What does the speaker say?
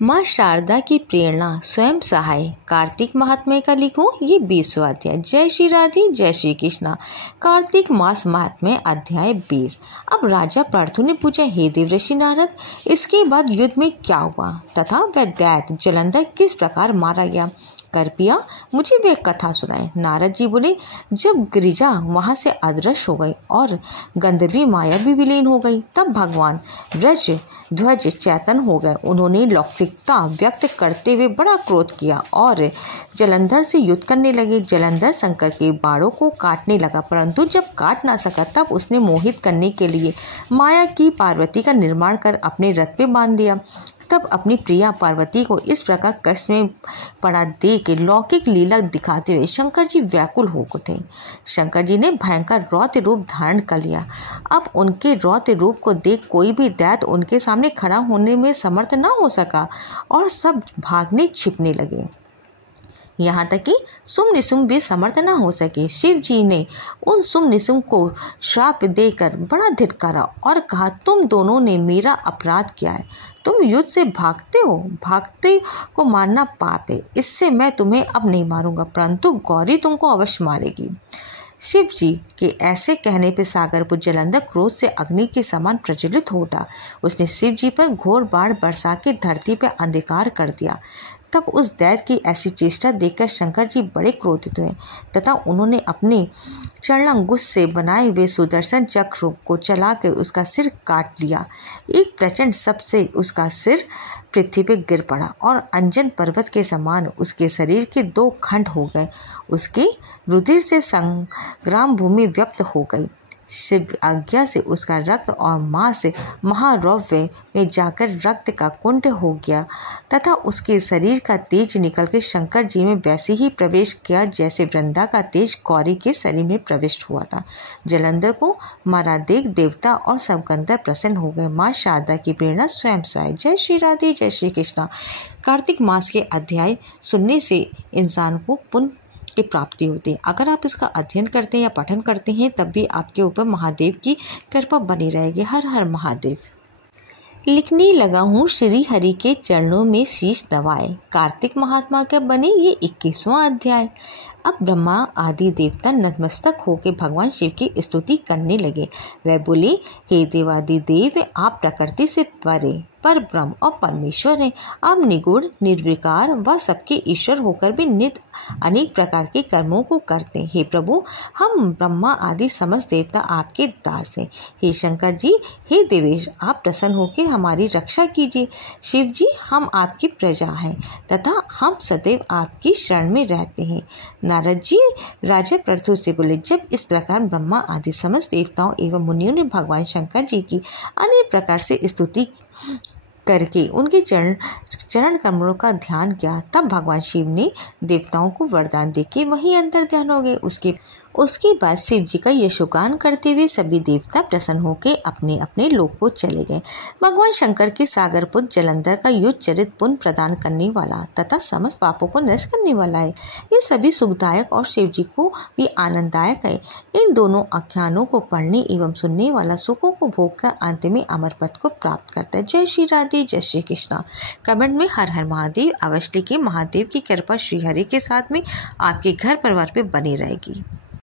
माँ शारदा की प्रेरणा स्वयं सहाय कार्तिक महात्म्य का लिखूं ये 20वां अध्याय। जय श्री राधे जय श्री कृष्णा। कार्तिक मास महात्म्य अध्याय 20। अब राजा पार्थु ने पूछा, हे देवर्षि नारद, इसके बाद युद्ध में क्या हुआ तथा वह दैत्य जलंधर किस प्रकार मारा गया? कृपया मुझे वह कथा सुनाए। नारद जी बोले, जब गिरिजा वहां से अदृश्य हो गई और गंधर्वी माया भी विलीन हो गई, तब भगवान व्रज ध्वज चैतन हो गए। उन्होंने लौकिकता व्यक्त करते हुए बड़ा क्रोध किया और जलंधर से युद्ध करने लगे। जलंधर शंकर के बाणों को काटने लगा, परंतु जब काट ना सका तब उसने मोहित करने के लिए माया की पार्वती का निर्माण कर अपने रथ पे बांध दिया। तब अपनी प्रिया पार्वती को इस प्रकार कष्ट में पड़ा देख के लौकिक लीला दिखाते हुए शंकर जी व्याकुल हो उठे। शंकर जी ने भयंकर रौद्र रूप धारण कर लिया। अब उनके रौद्र रूप को देख कोई भी दैत्य उनके सामने खड़ा होने में समर्थ न हो सका और सब भागने छिपने लगे। यहाँ तक कि सुम निसुम भी समर्थ न हो सके। शिव जी ने उन सुम निसुम को श्राप देकर बड़ा धिक्कारा और कहा, तुम दोनों ने मेरा अपराध किया है। तुम युद्ध से भागते हो, भागते को मारना पाप है। इससे मैं तुम्हें अब नहीं मारूंगा, परंतु गौरी तुमको अवश्य मारेगी। शिव जी के ऐसे कहने पर सागरपुर जलंधर क्रोध से अग्नि के समान प्रज्वलित हो उठा। उसने शिव जी पर घोर बाण बरसा के धरती पर अंधकार कर दिया। तब उस दैत्य की ऐसी चेष्टा देखकर शंकर जी बड़े क्रोधित हुए तथा उन्होंने अपने चरणंगुश से बनाए हुए सुदर्शन चक्र को चलाकर उसका सिर काट लिया। एक प्रचंड शब्द से उसका सिर पृथ्वी पर गिर पड़ा और अंजन पर्वत के समान उसके शरीर के 2 खंड हो गए। उसके रुधिर से संग्राम भूमि व्याप्त हो गई। शिव आज्ञा से उसका रक्त और मांस महारौव्य में जाकर रक्त का कुंड हो गया तथा उसके शरीर का तेज निकलकर शंकर जी में वैसे ही प्रवेश किया जैसे वृंदा का तेज गौरी के शरीर में प्रविष्ट हुआ था। जलंधर को मारा देख देवता और सब गंधर्व प्रसन्न हो गए। माँ शारदा की प्रेरणा स्वयं सहाय। जय श्री राधे जय श्री कृष्णा। कार्तिक मास के अध्याय सुनने से इंसान को पुण्य की प्राप्ति होती है। अगर आप इसका अध्ययन करते हैं या पठन करते हैं तब भी आपके ऊपर महादेव की कृपा बनी रहेगी। हर हर महादेव। लिखने लगा हूँ श्री हरि के चरणों में शीश नवाए। कार्तिक महात्मा का बने ये 21वां अध्याय। अब ब्रह्मा आदि देवता नतमस्तक होकर भगवान शिव की स्तुति करने लगे। वह बोले, हे देवादि देव, आप प्रकृति से परे पर ब्रह्म और परमेश्वर हैं। आप निगुण निर्विकार व सबके ईश्वर होकर भी नित्य अनेक प्रकार के कर्मों को करते हैं। हे प्रभु, हम ब्रह्मा आदि समस्त देवता आपके दास हैं। हे शंकर जी, हे देवेश, आप प्रसन्न होकर हमारी रक्षा कीजिए। शिव जी, हम आपकी प्रजा हैं तथा हम सदैव आपकी शरण में रहते हैं। नारद जी राजा पार्थु से बोले, जब इस प्रकार ब्रह्मा आदि समस्त देवताओं एवं मुनियों ने भगवान शंकर जी की अनेक प्रकार से स्तुति करके उनके चरण कमलों का ध्यान किया, तब भगवान शिव ने देवताओं को वरदान देके वहीं अंतर ध्यान हो गए। उसके बाद शिव जी का यशोगान करते हुए सभी देवता प्रसन्न होकर अपने अपने लोक को चले गए। भगवान शंकर के सागरपुत्र जलंधर का युद्ध चरित पुण्य प्रदान करने वाला तथा समस्त पापों को नष्ट करने वाला है। ये सभी सुखदायक और शिव जी को भी आनंददायक है। इन दोनों आख्यानों को पढ़ने एवं सुनने वाला सुखों को भोग कर अंत में अमर पद को प्राप्त करता है। जय श्री राधे जय श्री कृष्णा। कमेंट में हर हर महादेव अवश्य लिखिए। महादेव की कृपा श्री हरि के साथ में आपके घर परिवार पे बनी रहेगी।